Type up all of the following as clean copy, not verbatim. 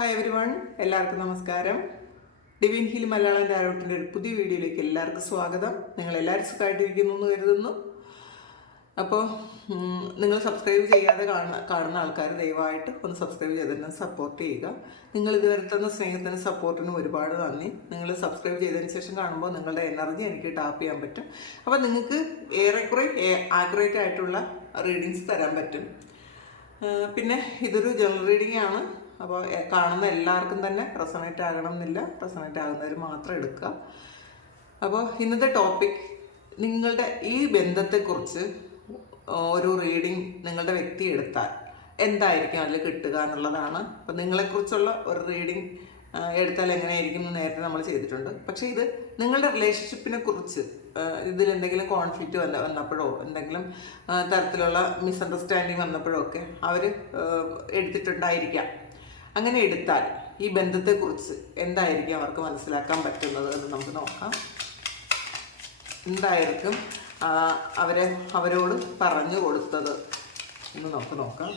Hi every one, എല്ലാവർക്കും നമസ്കാരം. Divin hill Malayalam ടാരോട്ടിൻ്റെ ഒരു പുതിയ വീഡിയോയിലേക്ക് എല്ലാവർക്കും സ്വാഗതം. നിങ്ങളെല്ലാവരും സുഖമായിട്ടിരിക്കുന്നു എന്ന് കരുതുന്നു. അപ്പോൾ നിങ്ങൾ സബ്സ്ക്രൈബ് ചെയ്യാതെ കാണുന്ന ആൾക്കാർ ദയവായിട്ട് ഒന്ന് സബ്സ്ക്രൈബ് ചെയ്തതിന് സപ്പോർട്ട് ചെയ്യുക. നിങ്ങൾ ഇതുവരെ തന്ന സ്നേഹത്തിനും സപ്പോർട്ടിനും ഒരുപാട് നന്ദി. നിങ്ങൾ സബ്സ്ക്രൈബ് ചെയ്തതിന് ശേഷം കാണുമ്പോൾ നിങ്ങളുടെ എനർജി എനിക്ക് ടാപ്പ് ചെയ്യാൻ പറ്റും. അപ്പോൾ നിങ്ങൾക്ക് ഏറെക്കുറെ ആക്യുറേറ്റ് ആയിട്ടുള്ള റീഡിങ്സ് തരാൻ പറ്റും. പിന്നെ ഇതൊരു ജനറൽ റീഡിംഗ് ആണ്. അപ്പോൾ കാണുന്ന എല്ലാവർക്കും തന്നെ റെസണേറ്റ് ആകണം എന്നില്ല, റെസണേറ്റ് ആകുന്നവർ മാത്രം എടുക്കുക. അപ്പോൾ ഇന്നത്തെ ടോപ്പിക്, നിങ്ങളുടെ ഈ ബന്ധത്തെക്കുറിച്ച് ഒരു റീഡിങ് നിങ്ങളുടെ വ്യക്തി എടുത്താൽ എന്തായിരിക്കും അതിൽ കിട്ടുക എന്നുള്ളതാണ്. അപ്പോൾ നിങ്ങളെക്കുറിച്ചുള്ള ഒരു റീഡിങ് എടുത്താൽ എങ്ങനെയായിരിക്കും എന്ന് നേരത്തെ നമ്മൾ ചെയ്തിട്ടുണ്ട്. പക്ഷേ ഇത് നിങ്ങളുടെ റിലേഷൻഷിപ്പിനെ കുറിച്ച് ഇതിലെന്തെങ്കിലും കോൺഫ്ലിക്റ്റ് വന്നപ്പോഴോ എന്തെങ്കിലും തരത്തിലുള്ള മിസ്അണ്ടർസ്റ്റാൻഡിങ് വന്നപ്പോഴോ ഒക്കെ അവർ എടുത്തിട്ടുണ്ടായിരിക്കാം. അങ്ങനെ എടുത്താൽ ഈ ബന്ധത്തെക്കുറിച്ച് എന്തായിരിക്കും അവർക്ക് മനസ്സിലാക്കാൻ പറ്റുന്നത് എന്ന് നമുക്ക് നോക്കാം. എന്തായിരിക്കും അവരോട് പറഞ്ഞു കൊടുത്തത് എന്ന് നമുക്ക് നോക്കാം.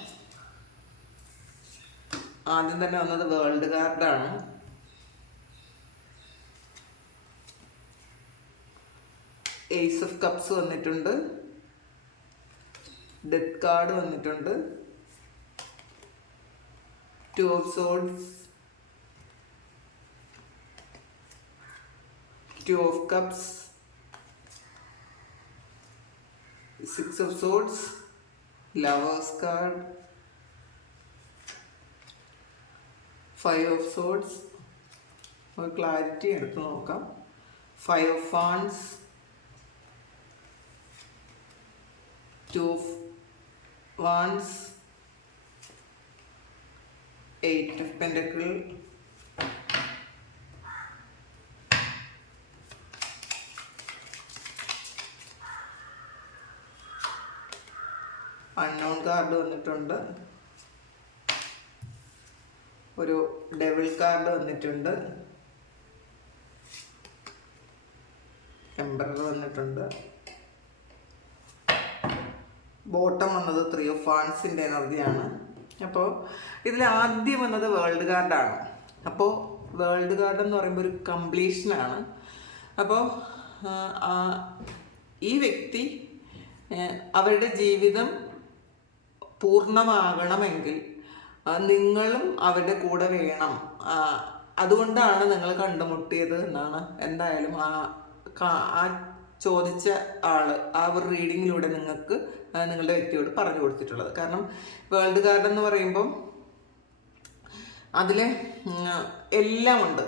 ആദ്യം തന്നെ വന്നത് വേൾഡ് കാർഡാണ്. ഏസ് ഓഫ് കപ്സ് വന്നിട്ടുണ്ട്, ഡെത്ത് കാർഡ് വന്നിട്ടുണ്ട്, two of swords, two of cups, six of swords, lovers card, five of swords. ഒരു ക്ലാരിറ്റി എടുത്ത് നോക്കാം. Five of wants, two of wants, eight of pentacle, unknown card വന്നിട്ടുണ്ട്, ഒരു devil card വന്നിട്ടുണ്ട്, emperor വന്നിട്ടുണ്ട്, bottom വന്നത് three of വാണ്ട്സിൻ്റെ എനർജിയാണ്. അപ്പോൾ ഇതിൽ ആദ്യം വന്നത് വേൾഡ് കാർഡാണ്. അപ്പോൾ വേൾഡ് കാർഡ് എന്ന് പറയുമ്പോൾ ഒരു കംപ്ലീഷനാണ്. അപ്പോൾ ഈ വ്യക്തി അവരുടെ ജീവിതം പൂർണ്ണമാകണമെങ്കിൽ നിങ്ങളും അവരുടെ കൂടെ വേണം. അതുകൊണ്ടാണ് നിങ്ങൾ കണ്ടുമുട്ടിയത് എന്നാണ് എന്തായാലും ആ ചോദിച്ച ആള് ആ ഒരു റീഡിങ്ങിലൂടെ നിങ്ങൾക്ക് നിങ്ങളുടെ വ്യക്തിയോട് പറഞ്ഞു കൊടുത്തിട്ടുള്ളത്. കാരണം വേൾഡ് കാർഡ് എന്ന് പറയുമ്പം അതിൽ എല്ലാം ഉണ്ട്,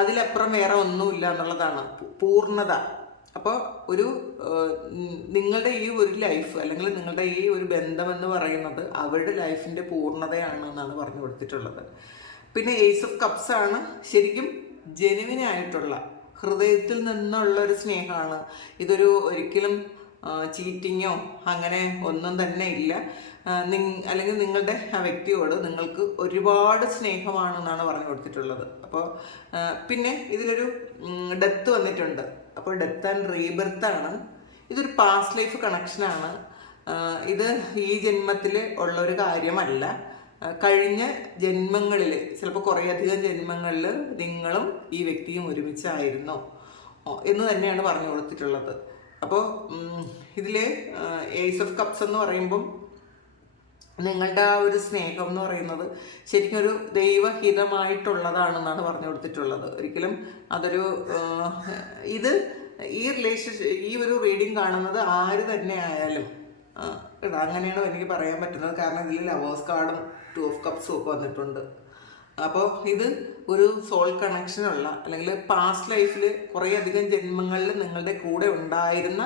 അതിലപ്പുറം വേറെ ഒന്നുമില്ല എന്നുള്ളതാണ് പൂർണ്ണത. അപ്പോൾ ഒരു നിങ്ങളുടെ ഈ ഒരു ലൈഫ് അല്ലെങ്കിൽ നിങ്ങളുടെ ഈ ഒരു ബന്ധമെന്ന് പറയുന്നത് അവരുടെ ലൈഫിൻ്റെ പൂർണ്ണതയാണ് എന്നാണ് പറഞ്ഞു കൊടുത്തിട്ടുള്ളത്. പിന്നെ ഏസ് ഓഫ് കപ്സ് ആണ് ശരിക്കും ജെനുവിനായിട്ടുള്ള ഹൃദയത്തിൽ നിന്നുള്ള ഒരു സ്നേഹമാണ്. ഇതൊരു ഒരിക്കലും ചീറ്റിങ്ങോ അങ്ങനെ ഒന്നും തന്നെ ഇല്ല. അല്ലെങ്കിൽ നിങ്ങളുടെ ആ വ്യക്തിയോട് നിങ്ങൾക്ക് ഒരുപാട് സ്നേഹമാണെന്നാണ് പറഞ്ഞു കൊടുത്തിട്ടുള്ളത്. അപ്പോൾ പിന്നെ ഇതിലൊരു ഡെത്ത് വന്നിട്ടുണ്ട്. അപ്പോൾ ഡെത്ത് ആൻഡ് റീബർത്ത് ആണ്. ഇതൊരു പാസ്റ്റ് ലൈഫ് കണക്ഷനാണ്. ഇത് ഈ ജന്മത്തിൽ ഉള്ളൊരു കാര്യമല്ല. കഴിഞ്ഞ ജന്മങ്ങളിൽ ചിലപ്പോൾ കുറേയധികം ജന്മങ്ങളിൽ നിങ്ങളും ഈ വ്യക്തിയും ഒരുമിച്ചായിരുന്നു എന്ന് തന്നെയാണ് പറഞ്ഞു കൊടുത്തിട്ടുള്ളത്. അപ്പോൾ ഇതിൽ ഏസ് ഓഫ് കപ്സ് എന്ന് പറയുമ്പം നിങ്ങളുടെ ആ ഒരു സ്നേഹം എന്ന് പറയുന്നത് ശരിക്കും ഒരു ദൈവഹിതമായിട്ടുള്ളതാണെന്നാണ് പറഞ്ഞു കൊടുത്തിട്ടുള്ളത്. ഒരിക്കലും അതൊരു ഈ ഒരു റീഡിങ് കാണുന്നത് ആര് തന്നെ ആയാലും അങ്ങനെയാണ് എനിക്ക് പറയാൻ പറ്റുന്നത്. കാരണം ഇതിൽ ലവേഴ്സ് കാർഡും ടു ഓഫ് കപ്സും ഒക്കെ വന്നിട്ടുണ്ട്. അപ്പോൾ ഇത് ഒരു സോൾ കണക്ഷനുള്ള അല്ലെങ്കിൽ പാസ്റ്റ് ലൈഫിൽ കുറേയധികം ജന്മങ്ങളിൽ നിങ്ങളുടെ കൂടെ ഉണ്ടായിരുന്ന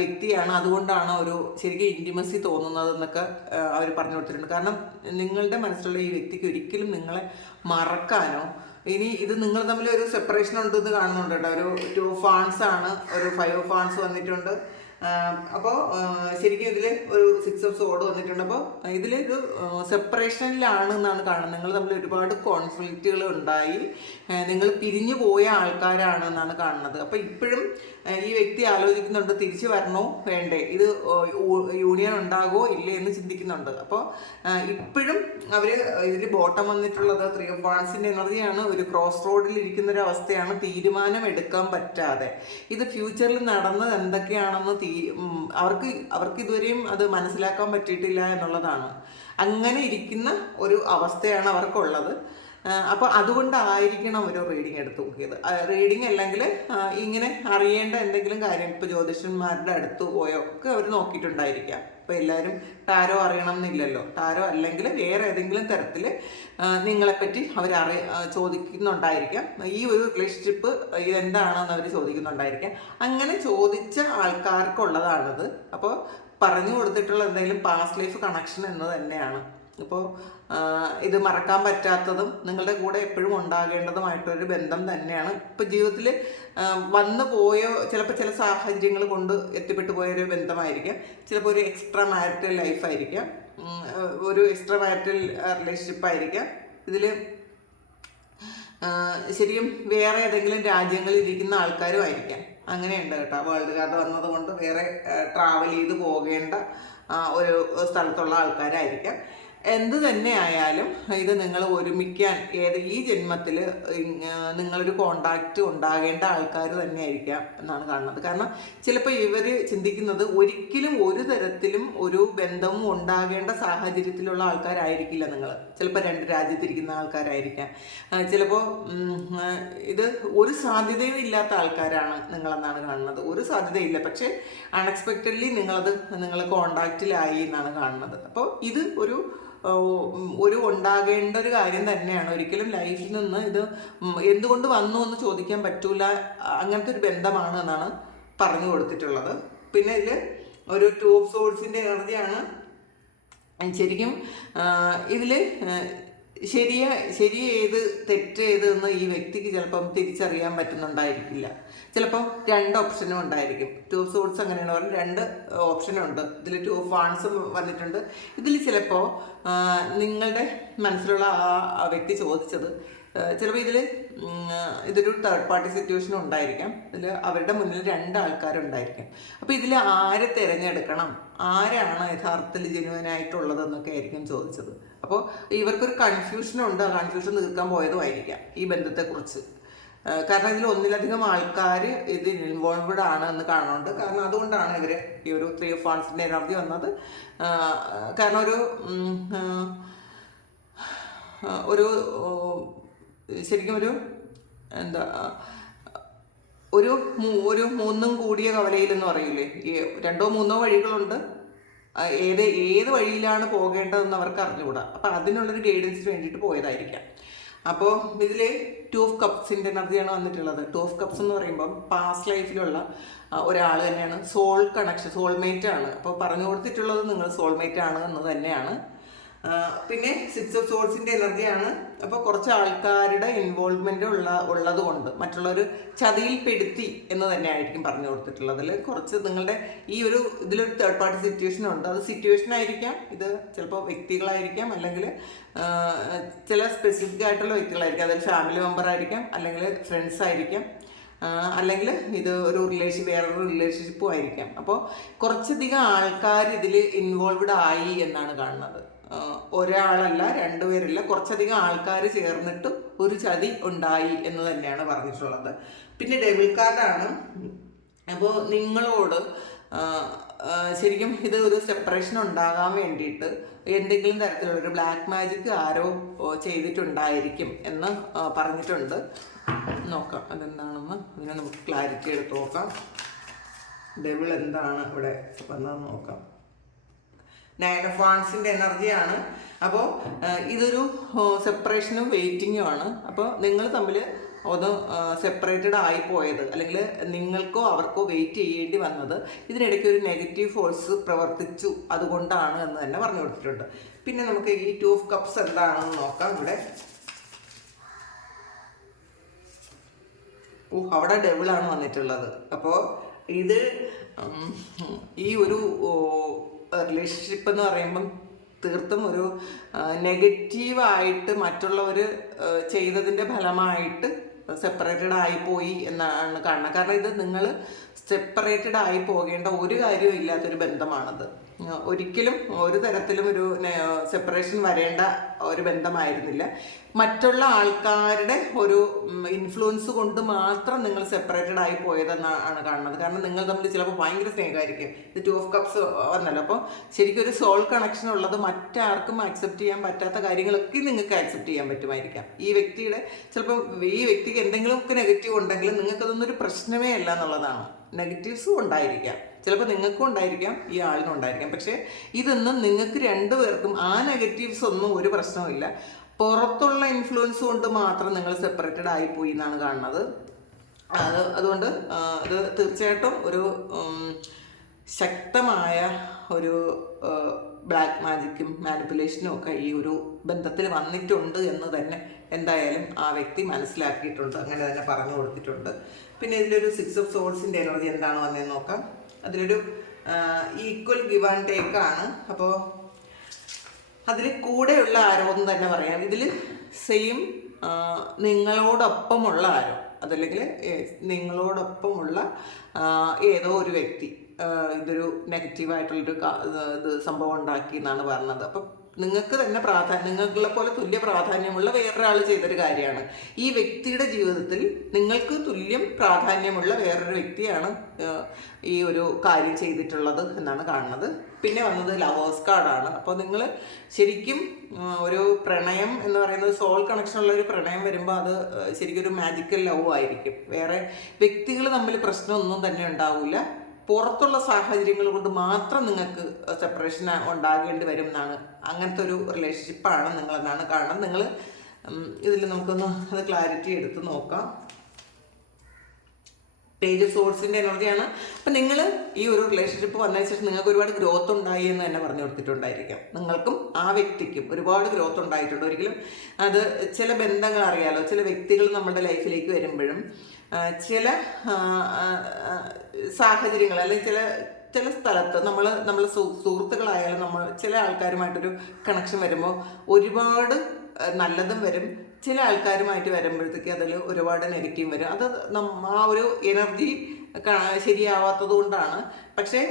വ്യക്തിയാണ്. അതുകൊണ്ടാണ് ഒരു ശരിക്കും ഇൻറ്റിമസി തോന്നുന്നത് എന്നൊക്കെ അവർ പറഞ്ഞു കൊടുത്തിട്ടുണ്ട്. കാരണം നിങ്ങളുടെ മനസ്സിലുള്ള ഈ വ്യക്തിക്ക് ഒരിക്കലും നിങ്ങളെ മറക്കാനോ ഇനി ഇത് നിങ്ങൾ തമ്മിൽ ഒരു സെപ്പറേഷൻ ഉണ്ടെന്ന് കാണുന്നുണ്ട് കേട്ടോ. ഒരു ടു ഓഫ് വാണ്ട്സ് ആണ്, ഒരു ഫൈവ് ഓഫ് വാണ്ട്സ് വന്നിട്ടുണ്ട്, അപ്പോൾ ശരിക്കും ഇതിൽ ഒരു 6 ഓഫ് സോഡ് വന്നിട്ടുണ്ട്. അപ്പോൾ ഇതിലൊരു സെപ്പറേഷനിലാണ് എന്നാണ് കാണുന്നത്. നിങ്ങൾ തമ്മിൽ ഒരുപാട് കോൺഫ്ലിക്റ്റുകൾ ഉണ്ടായി, നിങ്ങൾ പിരിഞ്ഞു പോയ ആൾക്കാരാണ് എന്നാണ് കാണുന്നത്. അപ്പോൾ ഇപ്പോഴും ഈ വ്യക്തി ആലോചിക്കുന്നുണ്ട് തിരിച്ചു വരണോ വേണ്ടേ, ഇത് യൂണിയൻ ഉണ്ടാകുമോ ഇല്ലേ എന്ന് ചിന്തിക്കുന്നുണ്ട്. അപ്പോൾ ഇപ്പോഴും അവർ ഇതിൽ ബോട്ടം വന്നിട്ടുള്ളത് 3 ഓഫ് വാൺസിൻ്റെ എനർജിയാണ്. ഒരു ക്രോസ് റോഡിൽ ഇരിക്കുന്ന ഒരു അവസ്ഥയാണ്, തീരുമാനം എടുക്കാൻ പറ്റാതെ. ഇത് ഫ്യൂച്ചറിൽ നടന്നത് എന്തൊക്കെയാണെന്ന് അവർക്ക് ഇതുവരെയും അത് മനസ്സിലാക്കാൻ പറ്റിയിട്ടില്ല എന്നുള്ളതാണ്. അങ്ങനെ ഇരിക്കുന്ന ഒരു അവസ്ഥയാണ് അവർക്കുള്ളത്. അപ്പോൾ അതുകൊണ്ടായിരിക്കണം ഒരു റീഡിങ് എടുത്ത് നോക്കിയത്. റീഡിങ് അല്ലെങ്കിൽ ഇങ്ങനെ അറിയേണ്ട എന്തെങ്കിലും കാര്യം, ഇപ്പോൾ ജ്യോതിഷന്മാരുടെ അടുത്ത് പോയോ ഒക്കെ അവർ നോക്കിയിട്ടുണ്ടായിരിക്കാം. ഇപ്പോൾ എല്ലാവരും ടാരോ അറിയണം എന്നില്ലല്ലോ. ടാരോ അല്ലെങ്കിൽ വേറെ ഏതെങ്കിലും തരത്തിൽ നിങ്ങളെപ്പറ്റി അവർ ചോദിക്കുന്നുണ്ടായിരിക്കാം. ഈ ഒരു റിലേഷൻഷിപ്പ് ഇതെന്താണെന്ന് അവർ ചോദിക്കുന്നുണ്ടായിരിക്കാം. അങ്ങനെ ചോദിച്ച ആൾക്കാർക്കുള്ളതാണിത്. അപ്പോൾ പറഞ്ഞു കൊടുത്തിട്ടുള്ള എന്തെങ്കിലും പാസ്റ്റ് ലൈഫ് കണക്ഷൻ എന്ന് തന്നെയാണ്. ഇപ്പോൾ ഇത് മറക്കാൻ പറ്റാത്തതും നിങ്ങളുടെ കൂടെ എപ്പോഴും ഉണ്ടാകേണ്ടതുമായിട്ടൊരു ബന്ധം തന്നെയാണ്. ഇപ്പോൾ ജീവിതത്തിൽ വന്നു പോയോ, ചിലപ്പോൾ ചില സാഹചര്യങ്ങൾ കൊണ്ട് എത്തിപ്പെട്ടു പോയൊരു ബന്ധമായിരിക്കാം, ചിലപ്പോൾ ഒരു എക്സ്ട്രാ മാരിറ്റൽ ലൈഫായിരിക്കാം, ഒരു എക്സ്ട്രാ മാരിറ്റൽ റിലേഷൻഷിപ്പായിരിക്കാം. ഇതിൽ ശരിക്കും വേറെ ഏതെങ്കിലും രാജ്യങ്ങളിൽ ഇരിക്കുന്ന ആൾക്കാരും ആയിരിക്കാം. അങ്ങനെയുണ്ട് കേട്ടോ. വേൾഡ് കാർഡ് വന്നതുകൊണ്ട് വേറെ ട്രാവൽ ചെയ്ത് പോകേണ്ട ഒരു സ്ഥലത്തുള്ള ആൾക്കാരായിരിക്കാം. എന്ത് തന്നെ ആയാലും ഇത് നിങ്ങൾ ഒരുമിക്കാൻ ഈ ജന്മത്തിൽ നിങ്ങളൊരു കോണ്ടാക്റ്റ് ഉണ്ടാകേണ്ട ആൾക്കാർ തന്നെയായിരിക്കാം എന്നാണ് കാണുന്നത്. കാരണം ചിലപ്പോൾ ഇവർ ചിന്തിക്കുന്നത് ഒരിക്കലും ഒരു തരത്തിലും ഒരു ബന്ധവും ഉണ്ടാകേണ്ട സാഹചര്യത്തിലുള്ള ആൾക്കാരായിരിക്കില്ല നിങ്ങൾ. ചിലപ്പോൾ 2 രാജ്യത്തിരിക്കുന്ന ആൾക്കാരായിരിക്കാം. ചിലപ്പോൾ ഇത് ഒരു സാധ്യതയും ഇല്ലാത്ത ആൾക്കാരാണ് നിങ്ങളെന്നാണ് കാണുന്നത്. ഒരു സാധ്യതയില്ല, പക്ഷേ അൺഎക്സ്പെക്റ്റഡ്ലി നിങ്ങൾ കോണ്ടാക്റ്റിലായി എന്നാണ് കാണുന്നത്. അപ്പോൾ ഇത് ഒരു ഉണ്ടാകേണ്ട ഒരു കാര്യം തന്നെയാണ്. ഒരിക്കലും ലൈഫിൽ നിന്ന് ഇത് എന്തുകൊണ്ട് വന്നു എന്ന് ചോദിക്കാൻ പറ്റൂല, അങ്ങനത്തെ ഒരു ബന്ധമാണ് എന്നാണ് പറഞ്ഞു കൊടുത്തിട്ടുള്ളത്. പിന്നെ ഇതിൽ ഒരു 2 ഓഫ് സോഡ്സിൻ്റെ എനർജിയാണ്. ശരിക്കും ഇതിൽ ശരി ഏത് തെറ്റ് ഏതെന്ന് ഈ വ്യക്തിക്ക് ചിലപ്പം തിരിച്ചറിയാൻ പറ്റുന്നുണ്ടായിരിക്കില്ല. ചിലപ്പം 2 ഓപ്ഷനും ഉണ്ടായിരിക്കും. 2 ഓഫ് സോഡ്സ് അങ്ങനെയാണ് പറഞ്ഞാൽ 2 ഓപ്ഷനുണ്ട്. ഇതിൽ 2 ഓഫ് വാൺസും വന്നിട്ടുണ്ട്. ഇതിൽ ചിലപ്പോൾ നിങ്ങളുടെ മനസ്സിലുള്ള ആ വ്യക്തി ചോദിച്ചത് ചിലപ്പോൾ ഇതൊരു തേർഡ് പാർട്ടി സിറ്റുവേഷൻ ഉണ്ടായിരിക്കാം. ഇതിൽ അവരുടെ മുന്നിൽ 2 ആൾക്കാരുണ്ടായിരിക്കും. അപ്പോൾ ഇതിൽ ആരെ തിരഞ്ഞെടുക്കണം, ആരാണ് യഥാർത്ഥത്തിൽ ജെന്യുവനായിട്ടുള്ളതെന്നൊക്കെ ആയിരിക്കും ചോദിച്ചത്. അപ്പോൾ ഇവർക്കൊരു കൺഫ്യൂഷനുണ്ട്. ആ കൺഫ്യൂഷൻ തീർക്കാൻ പോയതുമായിരിക്കാം ഈ ബന്ധത്തെക്കുറിച്ച്. കാരണം ഇതിൽ ഒന്നിലധികം ആൾക്കാർ ഇതിൽ ഇൻവോൾവ്ഡ് ആണ് എന്ന് കാണുന്നുണ്ട്. കാരണം അതുകൊണ്ടാണ് ഇവർ ഈ ഒരു 3 ഓഫ് വാൺസിൻ്റെ എനർജി വന്നത്. കാരണം ശരിക്കും ഒരു മൂന്നും കൂടിയ കവലയിലെന്ന് പറയില്ലേ, 2 or 3 വഴികളുണ്ട്. ഏത് വഴിയിലാണ് പോകേണ്ടതെന്ന് അവർക്ക് അറിഞ്ഞുകൂടാ. അപ്പം അതിനുള്ളൊരു ഗൈഡൻസിന് വേണ്ടിയിട്ട് പോയതായിരിക്കാം. അപ്പോൾ ഇതിൽ 2 ഓഫ് കപ്സിൻ്റെ എനർജിയാണ് വന്നിട്ടുള്ളത്. 2 ഓഫ് കപ്സ് എന്ന് പറയുമ്പം പാസ്റ്റ് ലൈഫിലുള്ള ഒരാൾ തന്നെയാണ്. സോൾ കണക്ഷൻ, സോൾമേറ്റ് ആണ്. അപ്പോൾ പറഞ്ഞു കൊടുത്തിട്ടുള്ളത് നിങ്ങൾ സോൾമേറ്റ് ആണ് എന്ന് തന്നെയാണ്. പിന്നെ 6 ഓഫ് സോഡ്സിൻ്റെ എനർജിയാണ്. അപ്പോൾ കുറച്ച് ആൾക്കാരുടെ ഇൻവോൾവ്മെൻ്റ് ഉള്ളത് കൊണ്ട് മറ്റുള്ളവർ ചതിയിൽപ്പെടുത്തി എന്ന് തന്നെ ആയിരിക്കും പറഞ്ഞു കൊടുത്തിട്ടുള്ളത്. അതിൽ കുറച്ച് നിങ്ങളുടെ ഇതിലൊരു തേർഡ് പാർട്ടി സിറ്റുവേഷൻ ഉണ്ട്. അത് സിറ്റുവേഷൻ ആയിരിക്കാം, ഇത് ചിലപ്പോൾ വ്യക്തികളായിരിക്കാം, അല്ലെങ്കിൽ ചില സ്പെസിഫിക് ആയിട്ടുള്ള വ്യക്തികളായിരിക്കാം. അതായത് ഫാമിലി മെമ്പർ ആയിരിക്കാം, അല്ലെങ്കിൽ ഫ്രണ്ട്സ് ആയിരിക്കാം, അല്ലെങ്കിൽ ഇത് വേറൊരു റിലേഷൻഷിപ്പും ആയിരിക്കാം. അപ്പോൾ കുറച്ചധികം ആൾക്കാർ ഇതിൽ ഇൻവോൾവ്ഡ് ആയി എന്നാണ് കാണുന്നത്. ഒരാളല്ല, 2 പേരല്ല, കുറച്ചധികം ആൾക്കാർ ചേർന്നിട്ട് ഒരു ചതി ഉണ്ടായി എന്ന് തന്നെയാണ് പറഞ്ഞിട്ടുള്ളത്. പിന്നെ ഡെവിൾ കാർഡാണ്. അപ്പോൾ നിങ്ങളോട് ശരിക്കും ഇത് ഒരു സെപ്പറേഷൻ ഉണ്ടാകാൻ വേണ്ടിയിട്ട് എന്തെങ്കിലും തരത്തിലുള്ളൊരു ബ്ലാക്ക് മാജിക് ആരോ ചെയ്തിട്ടുണ്ടായിരിക്കും എന്ന് പറഞ്ഞിട്ടുണ്ട്. നോക്കാം അതെന്താണെന്ന്. അതിനെ നമുക്ക് ക്ലാരിറ്റി എടുത്ത് നോക്കാം. ഡെവിൾ എന്താണ് ഇവിടെ വന്നതെന്ന് നോക്കാം. 9 ഓഫ് വാൺസിൻ്റെ എനർജിയാണ്. അപ്പോൾ ഇതൊരു സെപ്പറേഷനും വെയിറ്റിങ്ങും ആണ്. അപ്പോൾ നിങ്ങൾ തമ്മിൽ ഒന്ന് സെപ്പറേറ്റഡ് ആയിപ്പോയത്, അല്ലെങ്കിൽ നിങ്ങൾക്കോ അവർക്കോ വെയിറ്റ് ചെയ്യേണ്ടി വന്നത് ഇതിനിടയ്ക്ക് ഒരു നെഗറ്റീവ് ഫോഴ്സ് പ്രവർത്തിച്ചു, അതുകൊണ്ടാണ് എന്ന് തന്നെ പറഞ്ഞു കൊടുത്തിട്ടുണ്ട്. പിന്നെ നമുക്ക് ഈ 2 ഓഫ് കപ്സ് എന്താണെന്ന് നോക്കാം. ഇവിടെ അവിടെ ഡെവിളാണ് വന്നിട്ടുള്ളത്. അപ്പോൾ ഇത് ഈ ഒരു റിലേഷൻഷിപ്പ് എന്ന് പറയുമ്പം തീർത്തും ഒരു നെഗറ്റീവായിട്ട് മറ്റുള്ളവർ ചെയ്തതിൻ്റെ ഫലമായിട്ട് സെപ്പറേറ്റഡ് ആയിപ്പോയി എന്നാണ് കാണുന്നത്. കാരണം ഇത് നിങ്ങൾ സെപ്പറേറ്റഡ് ആയി പോകേണ്ട ഒരു കാര്യവും ഇല്ലാത്തൊരു ബന്ധമാണത്. ഒരിക്കലും ഒരു തരത്തിലും ഒരു സെപ്പറേഷൻ വരേണ്ട ഒരു ബന്ധമായിരുന്നില്ല. മറ്റുള്ള ആൾക്കാരുടെ ഒരു ഇൻഫ്ലുവൻസ് കൊണ്ട് മാത്രം നിങ്ങൾ സെപ്പറേറ്റഡ് ആയി പോയതെന്നാണ് കാണുന്നത്. കാരണം നിങ്ങൾ തമ്മിൽ ചിലപ്പോൾ ഭയങ്കര സ്നേഹമായിരിക്കും. ഇത് 2 of Cups വന്നല്ലോ. അപ്പോൾ ശരിക്കും ഒരു സോൾ കണക്ഷൻ ഉള്ളത് മറ്റാർക്കും ആക്സെപ്റ്റ് ചെയ്യാൻ പറ്റാത്ത കാര്യങ്ങളൊക്കെ നിങ്ങൾക്ക് ആക്സെപ്റ്റ് ചെയ്യാൻ പറ്റുമായിരിക്കാം. ഈ വ്യക്തിയുടെ ചിലപ്പോൾ ഈ വ്യക്തിക്ക് എന്തെങ്കിലുമൊക്കെ നെഗറ്റീവ് ഉണ്ടെങ്കിലും നിങ്ങൾക്കതൊന്നും ഒരു പ്രശ്നമേ അല്ല എന്നുള്ളതാണ്. നെഗറ്റീവ്സും ഉണ്ടായിരിക്കാം, ചിലപ്പോൾ നിങ്ങൾക്കും ഉണ്ടായിരിക്കാം, ഈ ആളിനും ഉണ്ടായിരിക്കാം. പക്ഷേ ഇതൊന്നും നിങ്ങൾക്ക് രണ്ടുപേർക്കും ആ നെഗറ്റീവ്സ് ഒന്നും ഒരു പ്രശ്നവുമില്ല. പുറത്തുള്ള ഇൻഫ്ലുവൻസ് കൊണ്ട് മാത്രം നിങ്ങൾ സെപ്പറേറ്റഡ് ആയിപ്പോയി എന്നാണ് കാണുന്നത്. അതുകൊണ്ട് ഇത് തീർച്ചയായിട്ടും ഒരു ശക്തമായ ഒരു ബ്ലാക്ക് മാജിക്കും മാനിപ്പുലേഷനും ഒക്കെ ഈ ഒരു ബന്ധത്തിൽ വന്നിട്ടുണ്ട് എന്ന് തന്നെ എന്തായാലും ആ വ്യക്തി മനസ്സിലാക്കിയിട്ടുണ്ട്, അങ്ങനെ തന്നെ പറഞ്ഞു കൊടുത്തിട്ടുണ്ട്. പിന്നെ ഇതിലൊരു 6 of Swords എനർജി എന്താണ് വന്നതെന്ന് നോക്കാം. അതിലൊരു ഈക്വൽ ഗിവ് ആൻഡ് ടേക്ക് ആണ്. അപ്പോൾ അതിൽ കൂടെയുള്ള ആരോ എന്ന് തന്നെ പറയാം. ഇതിൽ സെയിം നിങ്ങളോടൊപ്പമുള്ള ആരോ, അതല്ലെങ്കിൽ നിങ്ങളോടൊപ്പമുള്ള ഏതോ ഒരു വ്യക്തി ഇതൊരു നെഗറ്റീവായിട്ടുള്ളൊരു സംഭവം ഉണ്ടാക്കി എന്നാണ് പറഞ്ഞത്. അപ്പം നിങ്ങൾക്ക് തന്നെ നിങ്ങളെ പോലെ തുല്യ പ്രാധാന്യമുള്ള വേറൊരാൾ ചെയ്തൊരു കാര്യമാണ്. ഈ വ്യക്തിയുടെ ജീവിതത്തിൽ നിങ്ങൾക്ക് തുല്യം പ്രാധാന്യമുള്ള വേറൊരു വ്യക്തിയാണ് ഈ ഒരു കാര്യം ചെയ്തിട്ടുള്ളത് എന്നാണ് കാണുന്നത്. പിന്നെ വന്നത് ലവേഴ്സ് കാർഡാണ്. അപ്പോൾ നിങ്ങൾ ശരിക്കും ഒരു പ്രണയം എന്ന് പറയുന്നത് സോൾ കണക്ഷനുള്ള ഒരു പ്രണയം വരുമ്പോൾ അത് ശരിക്കും ഒരു മാജിക്കൽ ലവ് ആയിരിക്കും. വേറെ വ്യക്തികൾ തമ്മിൽ പ്രശ്നമൊന്നും തന്നെ ഉണ്ടാവില്ല. പുറത്തുള്ള സാഹചര്യങ്ങൾ കൊണ്ട് മാത്രം നിങ്ങൾക്ക് സെപ്പറേഷൻ ഉണ്ടാകേണ്ടി വരും എന്നാണ്. അങ്ങനത്തെ ഒരു റിലേഷൻഷിപ്പാണ് നിങ്ങളെന്നാണ് കാണുന്നത്. നിങ്ങൾ ഇതിൽ നമുക്കൊന്ന് അത് ക്ലാരിറ്റി എടുത്ത് നോക്കാം. പേജ് ഓഫ് സോഴ്സിൻ്റെ എനർജിയാണ്. അപ്പം നിങ്ങൾ ഈ ഒരു റിലേഷൻഷിപ്പ് വന്നതിന് ശേഷം നിങ്ങൾക്ക് ഒരുപാട് ഗ്രോത്ത് ഉണ്ടായി എന്ന് തന്നെ പറഞ്ഞു കൊടുത്തിട്ടുണ്ടായിരിക്കാം. നിങ്ങൾക്കും ആ വ്യക്തിക്കും ഒരുപാട് ഗ്രോത്ത് ഉണ്ടായിട്ടുണ്ട്. ഒരിക്കലും അത് ചില ബന്ധങ്ങൾ അറിയാലോ, ചില വ്യക്തികൾ നമ്മുടെ ലൈഫിലേക്ക് വരുമ്പോഴും ചില സാഹചര്യങ്ങൾ അല്ലെങ്കിൽ ചില സ്ഥലത്ത് നമ്മളെ സുഹൃത്തുക്കളായാലും നമ്മൾ ചില ആൾക്കാരുമായിട്ടൊരു കണക്ഷൻ വരുമ്പോൾ ഒരുപാട് നല്ലതും വരും. ചില ആൾക്കാരുമായിട്ട് വരുമ്പോഴത്തേക്ക് അതിൽ ഒരുപാട് നെഗറ്റീവ് വരും. അത് ആ ഒരു എനർജി ശരിയാവാത്തത് കൊണ്ടാണ്. പക്ഷേ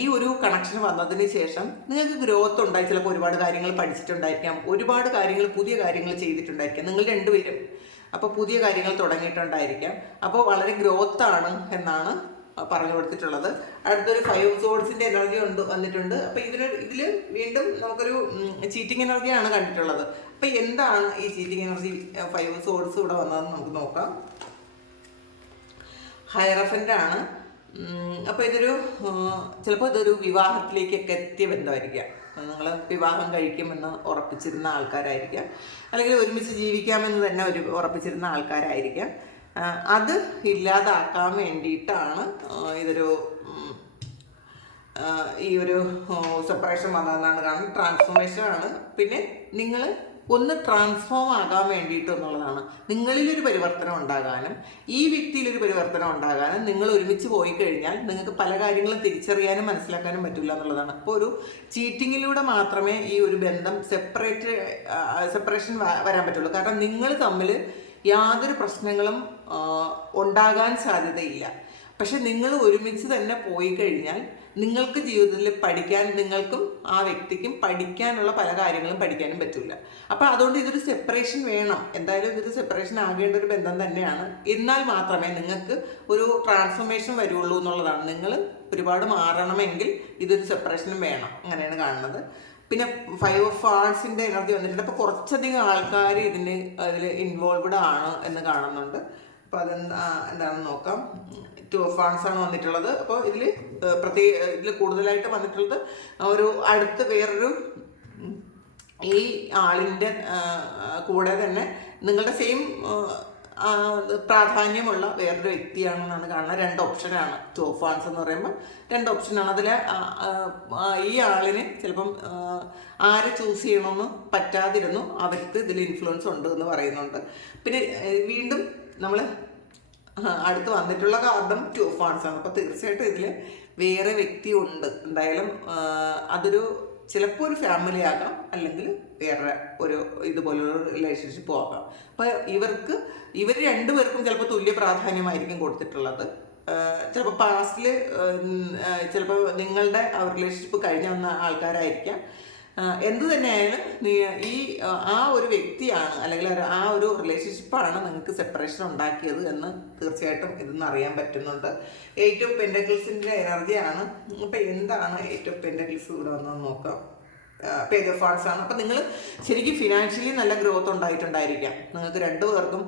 ഈ ഒരു കണക്ഷൻ വന്നതിന് ശേഷം നിങ്ങൾക്ക് ഗ്രോത്ത് ഉണ്ടായി. ചിലപ്പോൾ ഒരുപാട് കാര്യങ്ങൾ പഠിച്ചിട്ടുണ്ടായിരിക്കാം, ഒരുപാട് കാര്യങ്ങൾ പുതിയ കാര്യങ്ങൾ ചെയ്തിട്ടുണ്ടായിരിക്കാം നിങ്ങൾ രണ്ടുപേരും. അപ്പോൾ പുതിയ കാര്യങ്ങൾ തുടങ്ങിയിട്ടുണ്ടായിരിക്കാം. അപ്പോൾ വളരെ ഗ്രോത്താണ് എന്നാണ് പറഞ്ഞു കൊടുത്തിട്ടുള്ളത്. അടുത്തൊരു 5 of Swords എനർജി വന്നിട്ടുണ്ട്. അപ്പോൾ ഇതിൽ വീണ്ടും നമുക്കൊരു ചീറ്റിംഗ് എനർജിയാണ് കണ്ടിട്ടുള്ളത്. അപ്പോൾ എന്താണ് ഈ ചീറ്റിംഗ് എനർജി 5 of Swords ഇവിടെ വന്നതെന്ന് നമുക്ക് നോക്കാം. ഹയറഫൻ്റ് ആണ്. അപ്പോൾ ചിലപ്പോൾ ഇതൊരു വിവാഹത്തിലേക്കൊക്കെ എത്തിയ ബന്ധമായിരിക്കാം. നിങ്ങൾ വിവാഹം കഴിക്കുമെന്ന് ഉറപ്പിച്ചിരുന്ന ആൾക്കാരായിരിക്കാം, അല്ലെങ്കിൽ ഒരുമിച്ച് ജീവിക്കാമെന്ന് തന്നെ ഉറപ്പിച്ചിരുന്ന ആൾക്കാരായിരിക്കാം. അത് ഇല്ലാതാക്കാൻ വേണ്ടിയിട്ടാണ് ഈ ഒരു സെപ്പറേഷൻ വന്നതെന്നാണ് കാണുന്നത്. ട്രാൻസ്ഫോർമേഷനാണ്. പിന്നെ നിങ്ങൾ ഒന്ന് ട്രാൻസ്ഫോം ആകാൻ വേണ്ടിയിട്ട് എന്നുള്ളതാണ്. നിങ്ങളിലൊരു പരിവർത്തനം ഉണ്ടാകാനും ഈ വ്യക്തിയിലൊരു പരിവർത്തനം ഉണ്ടാകാനും നിങ്ങൾ ഒരുമിച്ച് പോയി കഴിഞ്ഞാൽ നിങ്ങൾക്ക് പല കാര്യങ്ങളും തിരിച്ചറിയാനും മനസ്സിലാക്കാനും പറ്റില്ല എന്നുള്ളതാണ്. അപ്പോൾ ഒരു ചീറ്റിങ്ങിലൂടെ മാത്രമേ ഈ ഒരു ബന്ധം സെപ്പറേഷൻ വരാൻ പറ്റുള്ളൂ. കാരണം നിങ്ങൾ തമ്മിൽ യാതൊരു പ്രശ്നങ്ങളും ഉണ്ടാകാൻ സാധ്യതയില്ല. പക്ഷെ നിങ്ങൾ ഒരുമിച്ച് തന്നെ പോയി കഴിഞ്ഞാൽ നിങ്ങൾക്ക് ജീവിതത്തിൽ നിങ്ങൾക്കും ആ വ്യക്തിക്കും പഠിക്കാനുള്ള പല കാര്യങ്ങളും പഠിക്കാനും പറ്റില്ല. അപ്പോൾ അതുകൊണ്ട് ഇതൊരു സെപ്പറേഷൻ വേണം. എന്തായാലും ഇതൊരു സെപ്പറേഷൻ ആകേണ്ട ഒരു ബന്ധം തന്നെയാണ്. എന്നാൽ മാത്രമേ നിങ്ങൾക്ക് ഒരു ട്രാൻസ്ഫോർമേഷൻ വരുള്ളൂ എന്നുള്ളതാണ്. നിങ്ങൾ ഒരുപാട് മാറണമെങ്കിൽ ഇതൊരു സെപ്പറേഷനും വേണം, അങ്ങനെയാണ് കാണുന്നത്. പിന്നെ 5 of Swords എനർജി വന്നിട്ടുണ്ട്. അപ്പോൾ കുറച്ചധികം ആൾക്കാർ അതിൽ ഇൻവോൾവ്ഡ് ആണ് എന്ന് കാണുന്നുണ്ട്. അപ്പോൾ എന്താണെന്ന് നോക്കാം. 2 of Wands ആണ് വന്നിട്ടുള്ളത്. അപ്പോൾ ഇതിൽ കൂടുതലായിട്ട് വന്നിട്ടുള്ളത് ഒരു അടുത്ത് വേറൊരു ഈ ആളിൻ്റെ കൂടെ തന്നെ നിങ്ങളുടെ സെയിം പ്രാധാന്യമുള്ള വേറൊരു വ്യക്തിയാണെന്നാണ് കാണുന്നത്. 2 ഓപ്ഷനാണ് 2 of Wands എന്ന് പറയുമ്പോൾ 2 ഓപ്ഷനാണ്. അതിൽ ഈ ആളിന് ചിലപ്പം ആരെ ചൂസ് ചെയ്യണമെന്ന് പറ്റാതിരുന്നു, അവർക്ക് ഇതിൽ ഇൻഫ്ലുവൻസ് ഉണ്ട് എന്ന് പറയുന്നുണ്ട്. പിന്നെ വീണ്ടും നമ്മൾ അടുത്ത് വന്നിട്ടുള്ള കാർഡും 2 ഓഫ് വാൺസ് ആണ്. അപ്പോൾ തീർച്ചയായിട്ടും ഇതിൽ വേറെ വ്യക്തി ഉണ്ട് എന്തായാലും. അതൊരു ചിലപ്പോൾ ഒരു ഫാമിലി ആകാം, അല്ലെങ്കിൽ വേറെ ഒരു ഇതുപോലൊരു റിലേഷൻഷിപ്പും ആകാം. അപ്പോൾ ഇവർ രണ്ടുപേർക്കും ചിലപ്പോൾ തുല്യ പ്രാധാന്യമായിരിക്കും കൊടുത്തിട്ടുള്ളത്. ചിലപ്പോൾ പാസ്റ്റിൽ ചിലപ്പോൾ നിങ്ങളുടെ റിലേഷൻഷിപ്പ് കഴിഞ്ഞു വന്ന ആൾക്കാരായിരിക്കാം. എന്തു തന്നെയായാലും ആ ഒരു വ്യക്തിയാണ്, അല്ലെങ്കിൽ ആ ഒരു റിലേഷൻഷിപ്പാണ് നിങ്ങൾക്ക് സെപ്പറേഷൻ ഉണ്ടാക്കിയത് എന്ന് തീർച്ചയായിട്ടും ഇതെന്ന് അറിയാൻ പറ്റുന്നുണ്ട്. 8 ഓഫ് പെന്റക്കിൾസിൻ്റെ എനർജിയാണ്. അപ്പം എന്താണ് 8 ഓഫ് പെന്റക്കിൾസ് ഇവിടെ വന്നത് നോക്കാം. പേജ് ഓഫ് വാൺസ് ആണ്. അപ്പം നിങ്ങൾ ശരിക്കും ഫിനാൻഷ്യലി നല്ല ഗ്രോത്ത് ഉണ്ടായിട്ടുണ്ടായിരിക്കാം. നിങ്ങൾക്ക് രണ്ടുപേർക്കും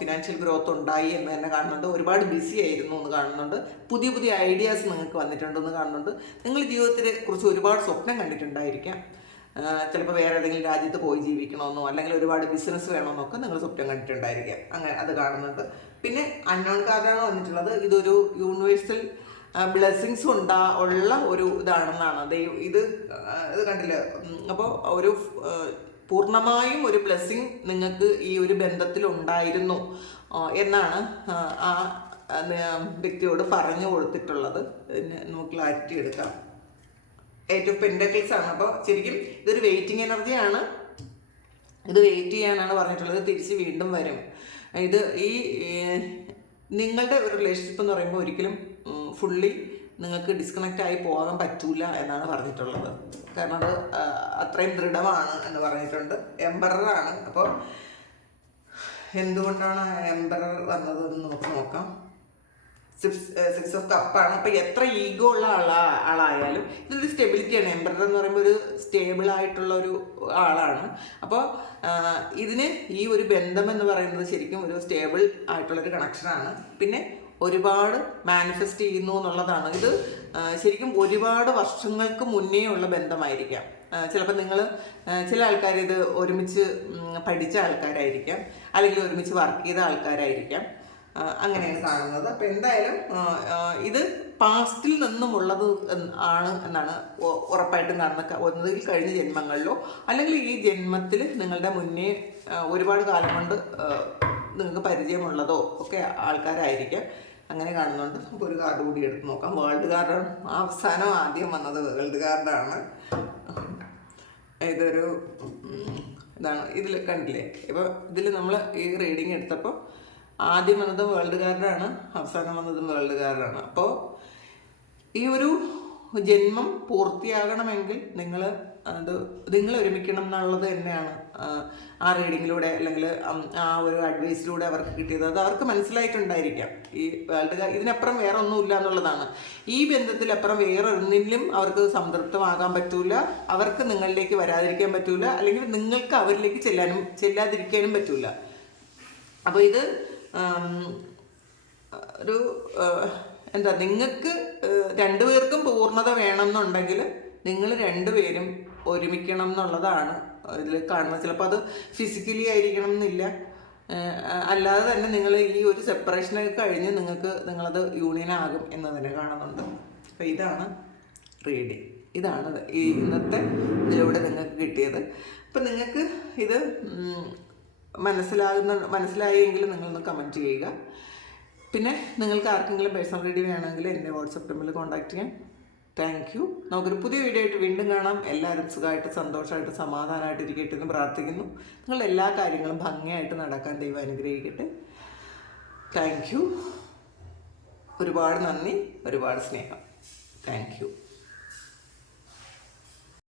ഫിനാൻഷ്യൽ ഗ്രോത്ത് ഉണ്ടായി എന്ന് തന്നെ കാണുന്നുണ്ട്. ഒരുപാട് ബിസി ആയിരുന്നു എന്ന് കാണുന്നുണ്ട്. പുതിയ പുതിയ ഐഡിയാസ് നിങ്ങൾക്ക് വന്നിട്ടുണ്ടെന്ന് കാണുന്നുണ്ട്. നിങ്ങൾ ജീവിതത്തിനെ കുറിച്ച് ഒരുപാട് സ്വപ്നം കണ്ടിട്ടുണ്ടായിരിക്കാം. ചിലപ്പോൾ വേറെ ഏതെങ്കിലും രാജ്യത്ത് പോയി ജീവിക്കണമെന്നോ അല്ലെങ്കിൽ ഒരുപാട് ബിസിനസ് വേണമെന്നൊക്കെ നിങ്ങൾ സ്വപ്നം കണ്ടിട്ടുണ്ടായിരിക്കാം. അങ്ങനെ അത് കാണുന്നുണ്ട്. പിന്നെ അൺനോൺ കാർഡാണ് വന്നിട്ടുള്ളത്. ഇതൊരു യൂണിവേഴ്സൽ ബ്ലെസ്സിങ്സ് ഉള്ള ഒരു ഇതാണെന്നാണ് ഇത് കണ്ടില്ല. അപ്പോൾ ഒരു പൂർണ്ണമായും ഒരു ബ്ലെസ്സിങ് നിങ്ങൾക്ക് ഈ ഒരു ബന്ധത്തിൽ ഉണ്ടായിരുന്നു എന്നാണ് ആ വ്യക്തിയോട് പറഞ്ഞു കൊടുത്തിട്ടുള്ളത്. നമുക്ക് ക്ലാരിറ്റി എടുക്കാം. 8 ഓഫ് പെന്റക്കിൾസ് ആണ്. അപ്പോൾ ശരിക്കും ഇതൊരു വെയിറ്റിംഗ് എനർജിയാണ്. ഇത് വെയിറ്റ് ചെയ്യാനാണ് പറഞ്ഞിട്ടുള്ളത്. തിരിച്ച് വീണ്ടും വരും. ഇത് നിങ്ങളുടെ ഒരു റിലേഷൻഷിപ്പ് എന്ന് പറയുമ്പോൾ ഒരിക്കലും ഫുള്ളി നിങ്ങൾക്ക് ഡിസ്കണക്റ്റ് ആയി പോകാൻ പറ്റൂല എന്നാണ് പറഞ്ഞിട്ടുള്ളത്. കാരണം അത് അത്രയും ദൃഢമാണ് എന്ന് പറഞ്ഞിട്ടുണ്ട്. എംപററാണ്. അപ്പോൾ എന്തുകൊണ്ടാണ് എംപറർ വന്നത് എന്ന് നമുക്ക് നോക്കാം. 6 ഓഫ് കപ്പാണ്. അപ്പോൾ എത്ര ഈഗോ ഉള്ള ആളായാലും ഇതൊരു സ്റ്റെബിലിറ്റിയാണ്. എംപറർ എന്ന് പറയുമ്പോൾ ഒരു സ്റ്റേബിൾ ആയിട്ടുള്ള ഒരു ആളാണ്. അപ്പോൾ ഇതിന് ഈ ഒരു ബന്ധം എന്ന് പറയുന്നത് ശരിക്കും ഒരു സ്റ്റേബിൾ ആയിട്ടുള്ളൊരു കണക്ഷനാണ്. പിന്നെ ഒരുപാട് മാനിഫെസ്റ്റ് ചെയ്യുന്നു എന്നുള്ളതാണ്. ഇത് ശരിക്കും ഒരുപാട് വർഷങ്ങൾക്ക് മുന്നേ ഉള്ള ബന്ധമായിരിക്കാം. ചിലപ്പോൾ ചില ആൾക്കാർ ഇത് ഒരുമിച്ച് പഠിച്ച ആൾക്കാരായിരിക്കാം, അല്ലെങ്കിൽ ഒരുമിച്ച് വർക്ക് ചെയ്ത ആൾക്കാരായിരിക്കാം. അങ്ങനെയാണ് കാണുന്നത്. അപ്പം എന്തായാലും ഇത് പാസ്റ്റിൽ നിന്നുമുള്ളത് ആണ് എന്നാണ് ഉറപ്പായിട്ടും കാണുന്നത്. ഒന്നുകിൽ കഴിഞ്ഞ ജന്മങ്ങളിലോ അല്ലെങ്കിൽ ഈ ജന്മത്തിൽ നിങ്ങളുടെ മുന്നേ ഒരുപാട് കാലം കൊണ്ട് നിങ്ങൾക്ക് പരിചയമുള്ളതോ ഒക്കെ ആൾക്കാരായിരിക്കാം. അങ്ങനെ കാണുന്നുണ്ട്. അപ്പോൾ ഒരു കാർഡ് കൂടി എടുത്ത് നോക്കാം. വേൾഡ് കാർഡാണ് ആദ്യം വന്നത്. വേൾഡ് കാർഡാണ്. ഇതൊരു ഇതാണ്. ഇതിൽ കണ്ടില്ലേ? ഇപ്പോൾ ഇതിൽ നമ്മൾ ഈ റീഡിങ് എടുത്തപ്പോൾ ആദ്യം വന്നത് വേൾഡ് കാർഡാണ്, അവസാനം വന്നതും വേൾഡ് കാർഡാണ്. അപ്പോൾ ഈ ഒരു ജന്മം പൂർത്തിയാകണമെങ്കിൽ നിങ്ങൾ ഒരുമിക്കണം എന്നുള്ളത് തന്നെയാണ് ആ റീഡിങ്ങിലൂടെ അല്ലെങ്കിൽ ആ ഒരു അഡ്വൈസിലൂടെ അവർക്ക് കിട്ടിയത്. അത് അവർക്ക് മനസ്സിലായിട്ടുണ്ടായിരിക്കാം. ഈ ഇതിനപ്പുറം വേറെ ഒന്നുമില്ല എന്നുള്ളതാണ്. ഈ ബന്ധത്തിലപ്പുറം വേറെ ഒന്നിലും അവർക്ക് സംതൃപ്തമാകാൻ പറ്റൂല. അവർക്ക് നിങ്ങളിലേക്ക് വരാതിരിക്കാൻ പറ്റൂല, അല്ലെങ്കിൽ നിങ്ങൾക്ക് അവരിലേക്ക് ചെല്ലാതിരിക്കാനും പറ്റൂല. അപ്പോൾ ഇത് ഒരു നിങ്ങൾക്ക് രണ്ടുപേർക്കും പൂർണ്ണത വേണമെന്നുണ്ടെങ്കിൽ നിങ്ങൾ രണ്ടുപേരും ഒരുമിക്കണം എന്നുള്ളതാണ് ഇതിൽ കാണുന്നത്. ചിലപ്പോൾ അത് ഫിസിക്കലി ആയിരിക്കണം എന്നില്ല. അല്ലാതെ തന്നെ നിങ്ങൾ ഈ ഒരു സെപ്പറേഷനൊക്കെ കഴിഞ്ഞ് നിങ്ങളത് യൂണിയനാകും എന്ന് തന്നെ കാണുന്നുണ്ട്. അപ്പോൾ ഇതാണ് റീഡിങ്. ഇതാണ് ഇന്നത്തെ ഇതിലൂടെ നിങ്ങൾക്ക് കിട്ടിയത്. അപ്പം നിങ്ങൾക്ക് ഇത് മനസ്സിലായെങ്കിൽ നിങ്ങളൊന്ന് കമൻറ്റ് ചെയ്യുക. പിന്നെ നിങ്ങൾക്ക് ആർക്കെങ്കിലും പേഴ്സണൽ റീഡിങ് വേണമെങ്കിൽ എൻ്റെ വാട്സപ്പ് നമ്പറിൽ കോൺടാക്റ്റ് ചെയ്യാം. Thank you. നമുക്കൊരു പുതിയ വീഡിയോ ആയിട്ട് വീണ്ടും കാണാം. എല്ലാവരും സുഖമായിട്ട് സന്തോഷമായിട്ട് സമാധാനമായിട്ട് ഇരിക്കട്ടെ എന്ന് പ്രാർത്ഥിക്കുന്നു. നിങ്ങളുടെ എല്ലാ കാര്യങ്ങളും ഭംഗിയായിട്ട് നടക്കാൻ ദൈവം അനുഗ്രഹിക്കട്ടെ. Thank you. ഒരുപാട് നന്ദി, ഒരുപാട് സ്നേഹം. Thank you.